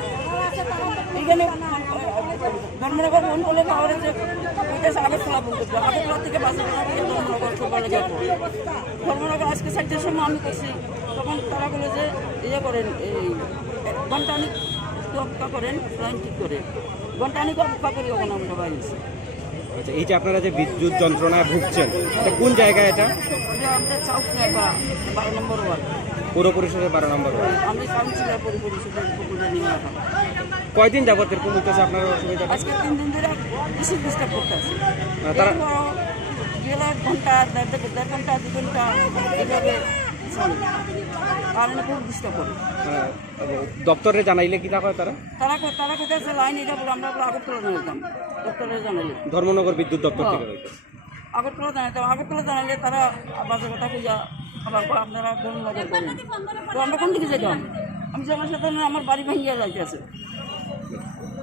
আছে এখানে ধর্মনগর ফোন করলে পাওয়া গেছে ওইটা আগরতলা ফোন করতে আগরতলা থেকে বাসে ধর্মনগর সকালে যাবো ধর্মনগর আজকে 4টার সময় আমি করছি তখন তারা বলে যে ইয়ে করেন এই ঘন্টানিক অপেক্ষা করেন লাইন ঠিক করে ঘন্টানিক অপেক্ষা করি ওখানে আমরা বাইরেছি। আচ্ছা, এই যে আপনারা যে বিদ্যুৎ যন্ত্রণায় ভুগছেন এটা কোন জায়গায়? এটা আমাদের সাউথ 12 নম্বর ওয়ার্ড, পৌর পরিষদের 12 নম্বর ওয়ার্ড। আমি কাউন্সিলর পৌর পরিষদের উপজেলা নিয়ে আসা। কয়দিন যাবত এরকম হইতেছে আপনার অসুবিধা? আজকে 3 দিন ধরে বেশি ডিস্টার্ব করতেছে তারা গেলে ঘন্টা 1.5 ঘন্টা 2 ঘন্টা এইভাবে চলে কারণে খুব ডিস্টার্ব করে। দপ্তরে জানাইলে কি তা হয় তারা? তারা কোথায় লাইন এটা বলে আমরা আগরতলা জানাতাম দপ্তরে জানাইলে ধর্মনগর বিদ্যুৎ দপ্তর থেকে হইতো আগরতলা জানাইলে তারা বাসে কথা খুঁজা আবার আপনারা ধর্মনগর করেন তো আমরা কোন দিকে যেতাম আমি আমার সাথে আমার বাড়ি ভাঙিয়া যাইতেছে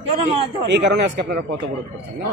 কেউ মানাতে পারে এই কারণে আজকে আপনারা পথ অবরোধ করছেন না?